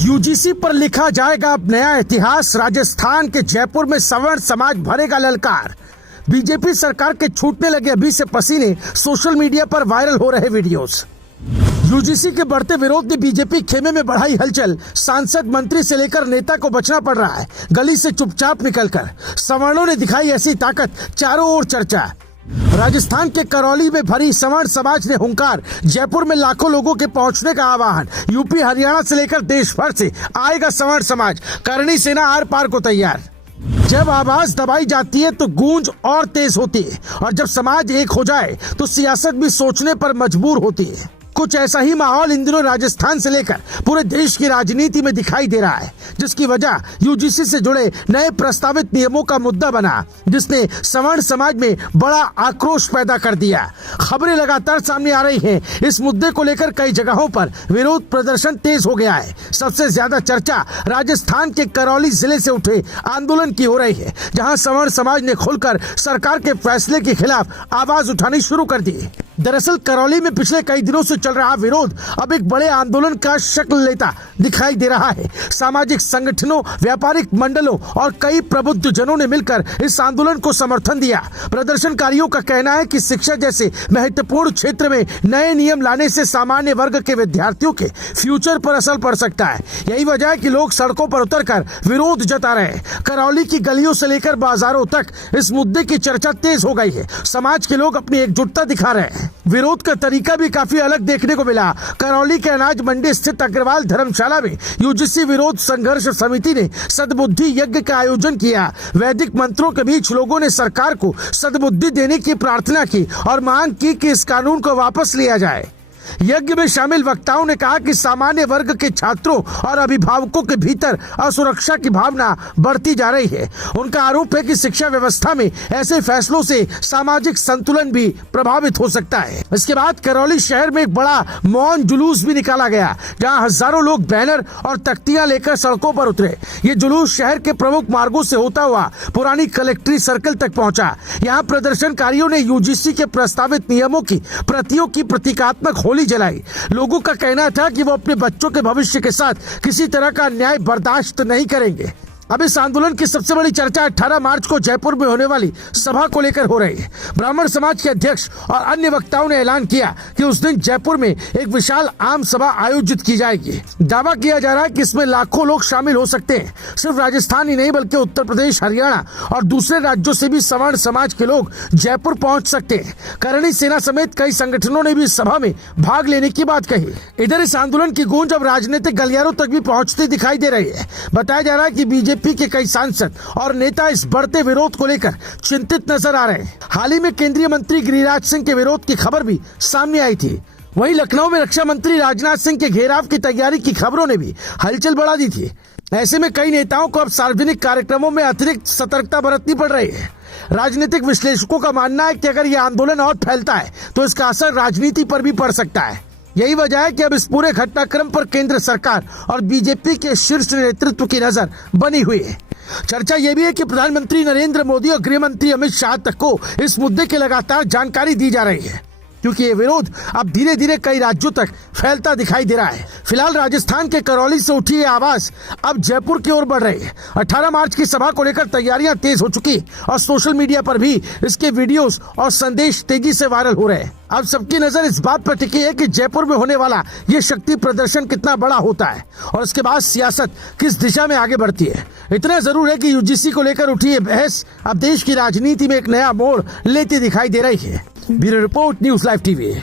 UGC पर लिखा जाएगा अब नया इतिहास। राजस्थान के जयपुर में सवर्ण समाज भरेगा ललकार। बीजेपी सरकार के छूटने लगे अभी से पसीने। सोशल मीडिया पर वायरल हो रहे वीडियोस। यूजीसी के बढ़ते विरोध ने बीजेपी खेमे में बढ़ाई हलचल। सांसद मंत्री से लेकर नेता को बचना पड़ रहा है गली से चुपचाप निकलकर। सवर्णों ने दिखाई ऐसी ताकत, चारों ओर चर्चा। राजस्थान के करौली में भरी सवर्ण समाज ने हुंकार। जयपुर में लाखों लोगों के पहुंचने का आह्वान। यूपी हरियाणा से लेकर देश भर से आएगा सवर्ण समाज। करणी सेना आर पार को तैयार। जब आवाज दबाई जाती है तो गूंज और तेज होती है, और जब समाज एक हो जाए तो सियासत भी सोचने पर मजबूर होती है। कुछ ऐसा ही माहौल इन दिनों राजस्थान से लेकर पूरे देश की राजनीति में दिखाई दे रहा है, जिसकी वजह यूजीसी से जुड़े नए प्रस्तावित नियमों का मुद्दा बना, जिसने सवर्ण समाज में बड़ा आक्रोश पैदा कर दिया। खबरें लगातार सामने आ रही हैं। इस मुद्दे को लेकर कई जगहों पर विरोध प्रदर्शन तेज हो गया है। सबसे ज्यादा चर्चा राजस्थान के करौली जिले से उठे आंदोलन की हो रही है, जहां सवर्ण समाज ने खुलकर सरकार के फैसले के खिलाफ आवाज उठानी शुरू कर दी। दरअसल करौली में पिछले कई दिनों से चल रहा विरोध अब एक बड़े आंदोलन का शक्ल लेता दिखाई दे रहा है। सामाजिक संगठनों, व्यापारिक मंडलों और कई प्रबुद्ध जनों ने मिलकर इस आंदोलन को समर्थन दिया। प्रदर्शनकारियों का कहना है कि शिक्षा जैसे महत्वपूर्ण क्षेत्र में नए नियम लाने से सामान्य वर्ग के विद्यार्थियों के फ्यूचर पर असर पड़ सकता है। यही वजह है कि लोग सड़कों पर उतरकर विरोध जता रहे हैं। करौली की गलियों से लेकर बाजारों तक इस मुद्दे की चर्चा तेज हो गई है। समाज के लोग अपनी एकजुटता दिखा रहे हैं। विरोध का तरीका भी काफी अलग देखने को मिला। करौली के अनाज मंडी स्थित अग्रवाल धर्मशाला में यूजीसी विरोध संघर्ष समिति ने सद्बुद्धि यज्ञ का आयोजन किया। वैदिक मंत्रों के बीच लोगों ने सरकार को सद्बुद्धि देने की प्रार्थना की और मांग की कि इस कानून को वापस लिया जाए। यज्ञ में शामिल वक्ताओं ने कहा कि सामान्य वर्ग के छात्रों और अभिभावकों के भीतर असुरक्षा की भावना बढ़ती जा रही है। उनका आरोप है कि शिक्षा व्यवस्था में ऐसे फैसलों से सामाजिक संतुलन भी प्रभावित हो सकता है। इसके बाद करौली शहर में एक बड़ा मौन जुलूस भी निकाला गया, जहां हजारों लोग बैनर और तख्तियां लेकर सड़कों पर उतरे। ये जुलूस शहर के प्रमुख मार्गों से होता हुआ पुरानी कलेक्ट्रेट सर्कल तक पहुंचा। यहाँ प्रदर्शनकारियों ने यूजीसी के प्रस्तावित नियमों की प्रतियों की प्रतीकात्मक होली जलाई। लोगों का कहना था कि वो अपने बच्चों के भविष्य के साथ किसी तरह का अन्याय बर्दाश्त नहीं करेंगे। अब इस आंदोलन की सबसे बड़ी चर्चा 18 मार्च को जयपुर में होने वाली सभा को लेकर हो रही है। ब्राह्मण समाज के अध्यक्ष और अन्य वक्ताओं ने ऐलान किया कि उस दिन जयपुर में एक विशाल आम सभा आयोजित की जाएगी। दावा किया जा रहा है कि इसमें लाखों लोग शामिल हो सकते हैं। सिर्फ राजस्थान ही नहीं बल्कि उत्तर प्रदेश, हरियाणा और दूसरे राज्यों से भी सवर्ण समाज के लोग जयपुर पहुंच सकते हैं। करणी सेना समेत कई संगठनों ने भी इस सभा में भाग लेने की बात कही। इधर इस आंदोलन की गूंज अब राजनीतिक गलियारों तक भी पहुंचती दिखाई दे रही है। बताया जा रहा है कि बीजेपी के कई सांसद और नेता इस बढ़ते विरोध को लेकर चिंतित नजर आ रहे हैं। हाल ही में केंद्रीय मंत्री गिरिराज सिंह के विरोध की खबर भी सामने आई थी। वहीं लखनऊ में रक्षा मंत्री राजनाथ सिंह के घेराव की तैयारी की खबरों ने भी हलचल बढ़ा दी थी। ऐसे में कई नेताओं को अब सार्वजनिक कार्यक्रमों में अतिरिक्त सतर्कता बरतनी पड़ रही है। राजनीतिक विश्लेषकों का मानना है कि अगर यह आंदोलन और फैलता है तो इसका असर राजनीति पर भी पड़ सकता है। यही वजह है कि अब इस पूरे घटनाक्रम पर केंद्र सरकार और बीजेपी के शीर्ष नेतृत्व की नजर बनी हुई है। चर्चा यह भी है कि प्रधानमंत्री नरेंद्र मोदी और गृह मंत्री अमित शाह तक को इस मुद्दे की लगातार जानकारी दी जा रही है, क्योंकि ये विरोध अब धीरे धीरे कई राज्यों तक फैलता दिखाई दे रहा है। फिलहाल राजस्थान के करौली से उठी ये आवाज अब जयपुर की ओर बढ़ रही है। 18 मार्च की सभा को लेकर तैयारियां तेज हो चुकी और सोशल मीडिया पर भी इसके वीडियोस और संदेश तेजी से वायरल हो रहे हैं। अब सबकी नजर इस बात पर टिकी है कि जयपुर में होने वाला ये शक्ति प्रदर्शन कितना बड़ा होता है और इसके बाद सियासत किस दिशा में आगे बढ़ती है। इतना जरूर है कि यूजीसी को लेकर उठी ये बहस अब देश की राजनीति में एक नया मोड़ लेती दिखाई दे रही है। Bureau report, news live TV.